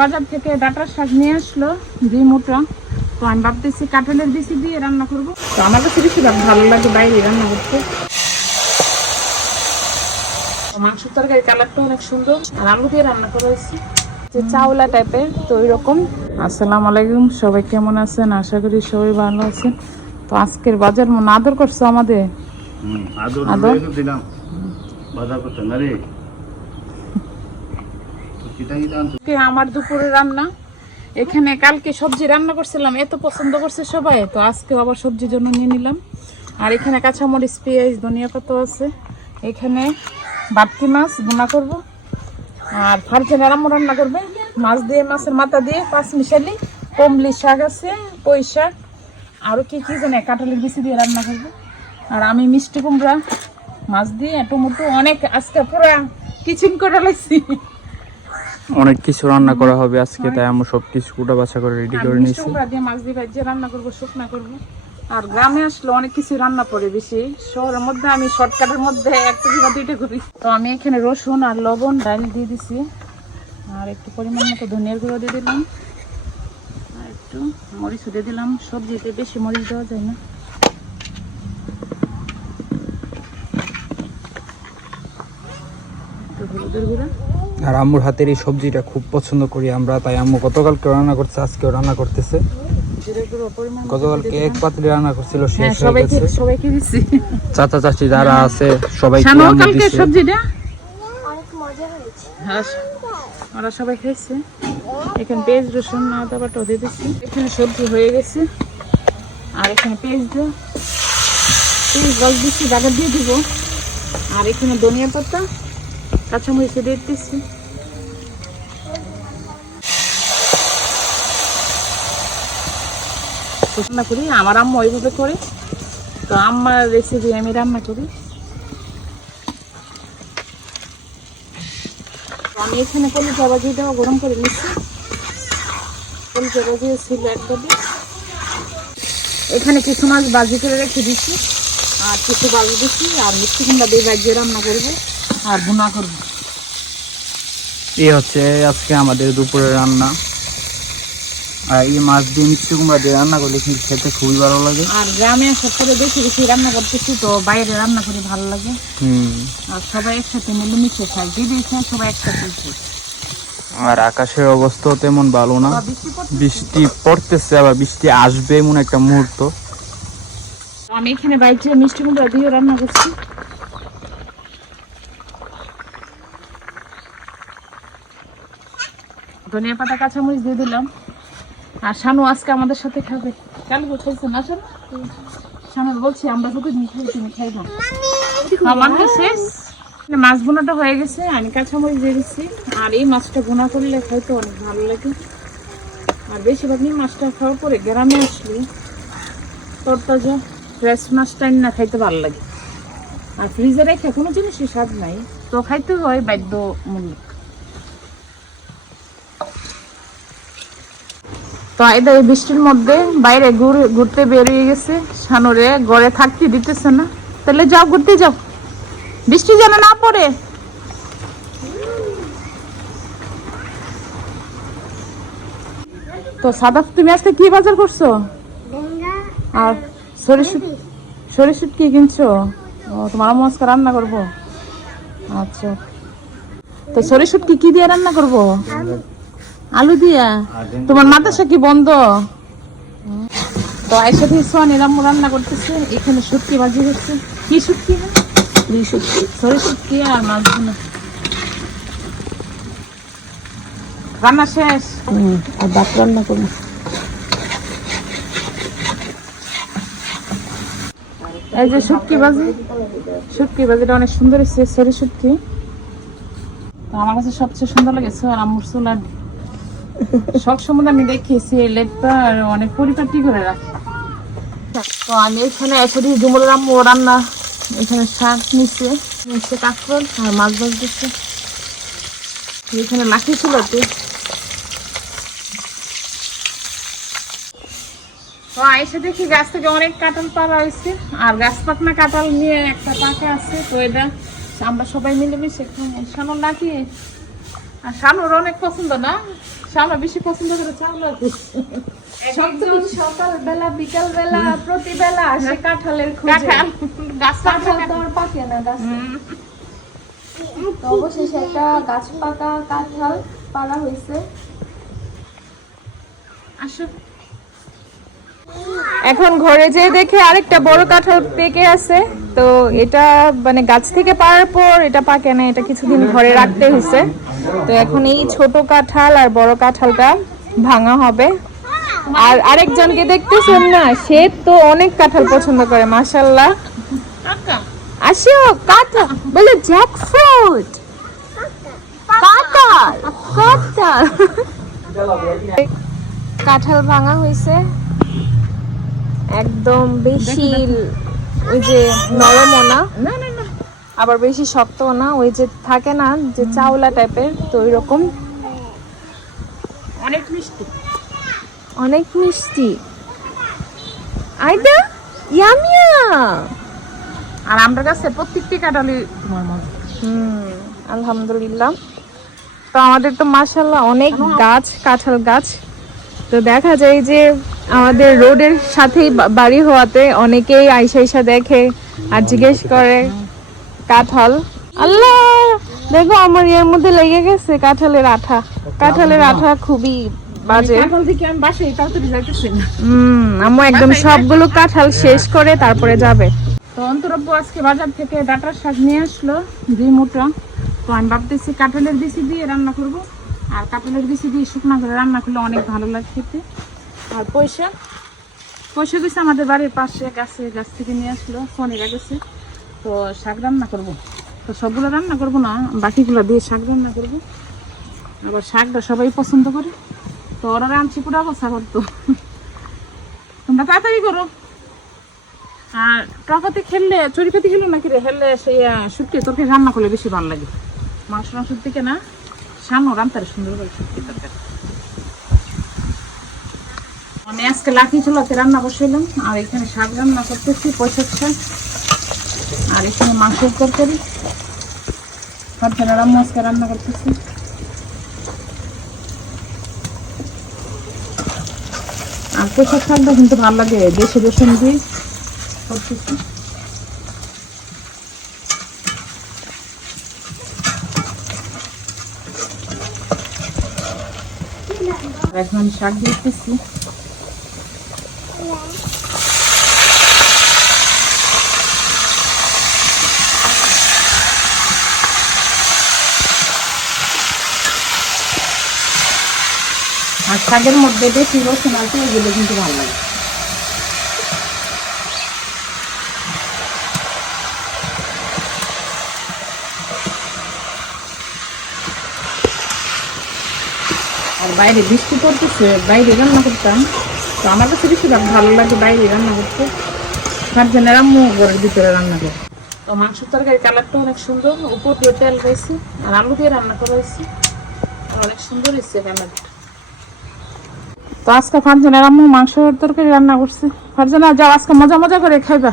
বাজার থেকে ডাটার শাক নিয়ে আসলো দুই মুঠা। তো আমি ভাবতেছি কাঁঠালের বেশি দিয়ে রান্না করব। তো আমার কাছে বেশি ভালো লাগে বাইরে রান্না করতে। মাংস তরকারি কালারটা অনেক সুন্দর আর আলু দিয়ে রান্না করা হয়েছে। যে চাওলা টাইপের তো ওই রকম আসসালামু আলাইকুম সবাই কেমন আছেন? আশা করি সবাই ভালো আছেন। তো আজকের বাজার মন আদর করছ আমাদের? আদর আদর? দিলাম। বাজার করতে না রে? আমার দুপুরে রান্না? এখানে কালকে সবজি রান্না করছিলাম, এত পছন্দ করছে সবাই, তো আজকে আবার সবজির জন্য নিয়ে নিলাম। আর এখানে কাঁচামরিচ, পেঁয়াজ, ধনিয়া পাতা আছে। এখানে বাটকি মাছ বোনা করব। আর ফার্জে আরাম্য রান্না করবে। মাছ দিয়ে, মাছের মাথা দিয়ে পাঁচ মিশালি কমলি শাক আছে, পই শাক। আরও কী কী জানে, কাঁঠালের বিচি দিয়ে রান্না করব। আর আমি মিষ্টি কুমড়া, মাছ দিয়ে, টমেটো, অনেক আজকে পুরা কিচেন করে লাগছি অনেক কিছু রান্না করা হবে আজকে তাই আমি সব কিছু কুটা বাছা করে রেডি করে নিয়েছি মাছ দিয়ে ভাজিয়ে রান্না করব শুকনা করব। আর গ্রামে আসলে অনেক কিছু রান্না পড়ে বেশি। শহরের মধ্যে আমি শর্টকাটের মধ্যে একটা কিংবা দুইটা করি। তো আমি এখানে রসুন আর লবণ ডাল দিয়ে দিছি। আর একটু পরিমাণ মতো ধনিয়ার গুঁড়ো দিয়ে দিলাম। আর একটু মরিচ দিয়ে দিলাম। সবজিতে বেশি মরিচ দেওয়া যায় না। একটু হলুদের গুঁড়া। আর আম্মুর হাতের এই সবজিটা খুব পছন্দ করি আমরা তাই আম্মু গতকালকে রান্না করছে আজকেও রান্না করতেছে। গতকালকে এক। পাতলি রান্না করছিল হ্যাঁ শেষ হয়ে গেছে। চাচা চাচি যারা আছে সবাইকে শানু আম্মু কালকে দিছে। সবজিটা? হ্যাঁ ওরা সবাই খাইছে। এখানে পেঁয়াজ রসুন আদা বাটা দিয়ে দিচ্ছি। এখানে সবজি হয়ে গেছে। আর এখানে পেঁয়াজ পেঁয়াজ রস দিচ্ছি বাগার দিয়ে দিব। আর এখানে ধনিয়া পাতা কাঁচামরিচ দিয়ে দিচ্ছি রান্না করি, আমার আম্মা ওইভাবে করে। তো আম্মার রেসিপি আমি রান্না করি। আমি এখানে কলিজা দেওয়া গরম করে নিচ্ছি। কলিজা বাজিয়ে ছিল একবারে এখানে কিছু মাছ বাজি করে রেখে দিচ্ছি, আর কিছু বাজি দিচ্ছি, আর মিষ্টি কুমড়া দিয়ে বাজিয়ে রান্না করব। আর ভুনা করব। এই হচ্ছে আজকে আমাদের দুপুরের রান্না। আর এই মাছ দিয়ে মিষ্টি কুমড়া দিয়ে রান্না করলে কিন্তু খেতে খুবই ভালো লাগে। আর গ্রামে বেশি বেশি রান্না করতেছি তো বাইরে রান্না করে ভালো লাগে। হুম। আর সবাই একসাথে মিলেমিশে খায় যে দেখে সবাই একসাথে আর আকাশের অবস্থাও তেমন ভালো না। বৃষ্টি বৃষ্টি পড়তেছে আবার বৃষ্টি আসবে এমন একটা মুহূর্ত। আমি এখানে বাইরে মিষ্টি কুমড়া দিয়ে রান্না করছি। ধনিয়া পাতা, কাঁচামরিচ দিয়ে দিলাম। আর শানু আজকে আমাদের সাথে খাবে। কেন খাইছে না শানু? শানু, বলছি, আমরা যদি মিঠাই তুমি খাইবো আমার শেষ। মাছ বোনাটা হয়ে গেছে, আমি কাঁচামরিচ দিয়ে দিচ্ছি। আর এই মাছটা বোনা করলে খাইতে অনেক ভালো লাগে। আর বেশিরভাগ নিয়ে মাছটা খাওয়ার পরে গ্রামে আসলে তরতাজা ফ্রেশ মাছটা না খাইতে ভালো লাগে। আর ফ্রিজে রেখে কোনো জিনিসই স্বাদ নাই। তো খাইতে হয় বাধ্যমূলক তো এই এই বৃষ্টির মধ্যে বাইরে ঘুরে ঘুরতে বেরিয়ে গেছে। সানুরে ঘরে থাকতে দিতেছে না। তাহলে যাও ঘুরতে যাও। বৃষ্টি যেন না পড়ে। তো সাদা তুমি আজকে কি বাজার করছ? আর সরিষুট সরিষুট কি কিনছো? ও তোমার আম্মু আজকে রান্না করব। আচ্ছা। তো সরিষুট কি কি দিয়ে রান্না করব? আলু দিয়া? তোমার মাদ্রাসা কি বন্ধ? তো আইসা দিয়ে সোয়ানি রাম্মু রান্না করতেছে এখানে শুটকি ভাজি হচ্ছে। কি শুটকি? শুটকি? সরিষুটকি আর মাছ ভুনা। রান্না শেষ? আর ভাত রান্না করব। এই যে শুটকি ভাজি শুটকি ভাজিটা অনেক সুন্দর এসেছে সরি শুটকি। আমার কাছে সবচেয়ে সুন্দর লেগেছে আর আম্মুর চুলার সব সময় আমি দেখিয়েছি এই লেটটা অনেক পরিপাটি করে রাখি। তো আমি এখানে এসে ডুমুর আম্মু রান্না, এখানে শাক নিচ্ছে নিচ্ছে কাঁকরোল আর মাছ ভাজ দিচ্ছে এখানে লাঠি ছিল তো। তো আইসে দেখি গাছ থেকে অনেক কাঁঠাল পাড়া হয়েছে, আর গাছ পাকনা কাঁঠাল নিয়ে একটা পাকা আছে, তো এটা আমরা সবাই মিলে মিশে খাই শানুর নাকি, আর শানুর অনেক পছন্দ না? চাউলা বেশি পছন্দ করে চাউলা একদম সকালবেলা বিকালবেলা প্রতিবেলা আসে কাঁঠালের খোঁজে। কাঁঠাল গাছ কাঁঠাল তো আর পাকে না গাছে। অবশেষে একটা গাছ পাকা কাঁঠাল পাড়া হয়েছে। আসো। এখন ঘরে যেয়ে দেখে আরেকটা বড় কাঁঠাল পেকে আছে। তো এটা মানে গাছ থেকে পাড়ার পর এটা পাকে না, এটা কিছুদিন ঘরে রাখতে হয়েছে তো এখন এই ছোট কাঁঠাল আর বড় কাঁঠালটা ভাঙা হবে। আর আরেকজনকে দেখতেছেন না, সে তো অনেক কাঁঠাল পছন্দ করে মাশাল্লাহ কাকা আসো, কাঁঠাল, বলে জ্যাকফ্রুট। কাঁঠাল কাঁঠাল। কাঁঠাল ভাঙা হয়েছে একদম বেশি ওই যে নরমও না। না না না। আবার বেশি শক্তও না ওই যে থাকে না যে চাওলা টাইপের তো ওই রকম অনেক মিষ্টি। অনেক মিষ্টি। আইদা ইয়ামিয়া। আর আমরা কাছে প্রত্যেকটি কাঁঠালি তোমার মজা। হুম আলহামদুলিল্লাহ। তো আমাদের তো মাশাল্লাহ অনেক গাছ কাঁঠাল গাছ। তো দেখা যায় যে আমাদের রোডের সাথেই বাড়ি হওয়াতে অনেকেই আইসা আইসা দেখে আর জিজ্ঞেস করে কাঁঠাল? আল্লাহ! দেখো আমার এর মধ্যে লেগে গেছে কাঁঠালের আঠা। কাঁঠালের আঠা খুবই বাজে। আমি একদম সবগুলো কাঁঠাল শেষ করে তারপরে যাবে। তো অন্তরব্য আজকে বাজার থেকে ডাটার শাক নিয়ে আসলো দুই মোটা তো আমি ভাবতেছি কাঁঠালের বিচি দিয়ে রান্না করব। আর কাঁঠালের বিচি দিয়ে শুকনা করে রান্না করলে অনেক ভালো লাগে খেতে। আর পয়সা? পয়সা দিচ্ছে আমাদের বাড়ির পাশে গাছে, গাছ থেকে নিয়ে আসলো ফোনের গেছে তো শাক রান্না করব। তো সবগুলো রান্না করব না, বাকিগুলো দিয়ে শাক রান্না করব। আবার শাকটা সবাই পছন্দ করে। তো ওরা রাঁধছি পুরো অবস্থা করতো তোমরা তাড়াতাড়ি করো। আর টকাতে খেললে চড়িপাতি খেলো নাকি রে? হেললে সেই শুটকি, তরকারি রান্না করলে বেশি ভালো লাগে। মাংস মাংসের থেকে না সানো রান্তারে সুন্দর করে শুটকি তরকারি। আমি আজকে লাঠি চুলাতে রান্না বসাইলাম, আর এখানে শাক রান্না করতেছি, পয়সা শাক আর এখানে মাংসের তরকারি। ফারফেরা আজকে রান্না করতেছি। আর পয়সা শাকটা কিন্তু ভালো লাগে, দেশে রসুন দিয়ে করতেছি। এখন শাক দিতেছি। আর শাকের মধ্যে বেশি রসুন আছে এগুলো কিন্তু ভালো লাগে। আর বাইরে বৃষ্টি পড়তেছে, বাইরে রান্না করতাম। তো আমার কাছে বেশিরভাগ ভালো লাগে বাইরে রান্না করতে। তার জন্য আম্মু ঘরের ভিতরে রান্না করে। তো মাংসের তরকারি কালারটা অনেক সুন্দর, উপর দিয়ে তেল রয়েছে আর আলু দিয়ে রান্না করা হয়েছে। আর অনেক সুন্দর হয়েছে কালারটা তো আজকে ফারজানের আম্মু মাংসের তরকারি রান্না করছে। ফারজানা, যাও আজকে মজা মজা করে খাইবা।